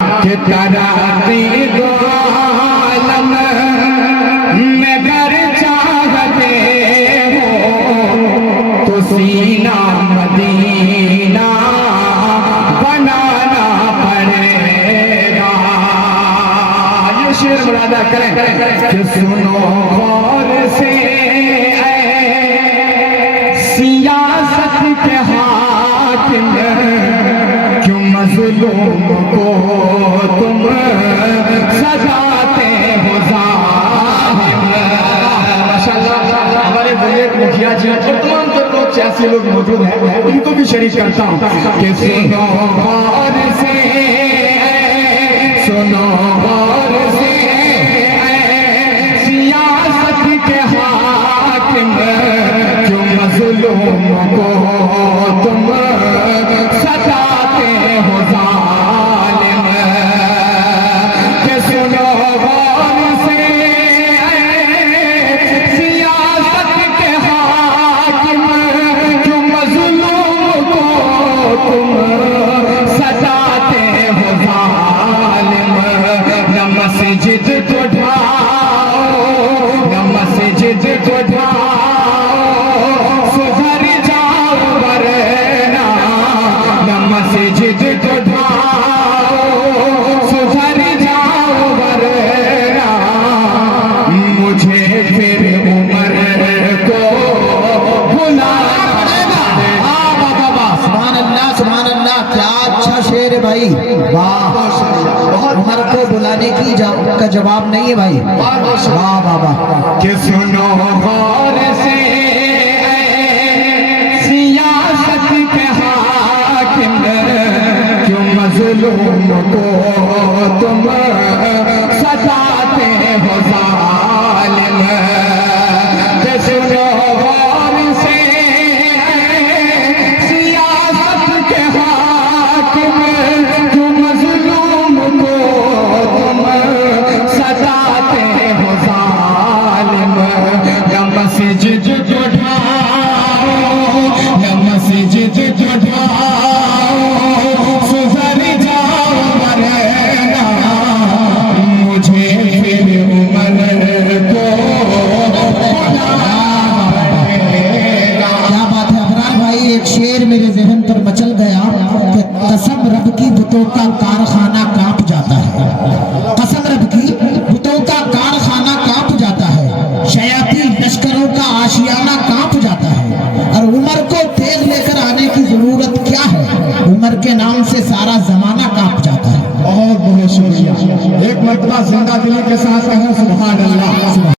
کہ تراتی دو عالم میں گر چاہتے ہو تو سینہ مدینہ بنانا پڑے گا۔ یہ شعر مرادہ کریں کہ سنو غور سے سیاست کے حاکم کیوں مظلوم کو تم سجاتے ہو ظالم۔ ماشاءاللہ ہمارے بزرگ مکھیا جی اور تمام تر لوگ سیاسی لوگ موجود ہیں، ان کو بھی شریک کرتا ہوں کہ سنو غور سے، سنو غور سے سیاست کے حاکم کیوں مظلوم کو تم سجاتے ہو ظالم۔ کہ سنو غور سے سیاست کے حاکم کیوں مظلوم کو تم سجاتے ہو ظالم۔ نہ مسجد کو ڈھاؤ، نہ مسجد کو ڈھاؤ، سدھر جاؤ ورنہ، نہ مسجد کو ڈھاؤ، سدھر جاؤ ورنہ، مجھے پھر عمر کو بلانا پڑے گا۔ سبحان اللہ سبحان اللہ، کیا اچھا شعر ہے بھائی، واہ۔ عمر کو بلانے کی کا جواب نہیں ہے بھائی، واہ واہ واہ۔ کہ سنو غور سے سیاست کے حاکم کیوں مظلوم کو تم سجاتے ہو ظالم۔ کہ سنو غور سے سیاست کے حاکم کیوں مظلوم کو تم سجاتے ہو ظالم۔ نہ مسجد کو ڈھاؤ، نہ مسجد کو ڈھاؤ، سدھر جاؤ ورنہ، مجھے پھر عمر کو بلانا پڑے گا۔ کیا بات ہے ابرار بھائی، ایک شعر میرے ذہن پر مچل گیا کہ قسم رب کی بتوں کا کارخانہ کانپ جاتا ہے، قسم رب کی بتوں کا کارخانہ کانپ جاتا ہے، شیاطین لشکروں کا آشیانہ کانپ جاتا ہے، اور عمر کو تیز لے کر آنے کی ضرورت کیا ہے، عمر کے نام سے سارا زمانہ کانپ جاتا ہے۔ بہت بہت شکریہ، ایک مرتبہ زندہ دلی کے ساتھ کہوں سبحان اللہ۔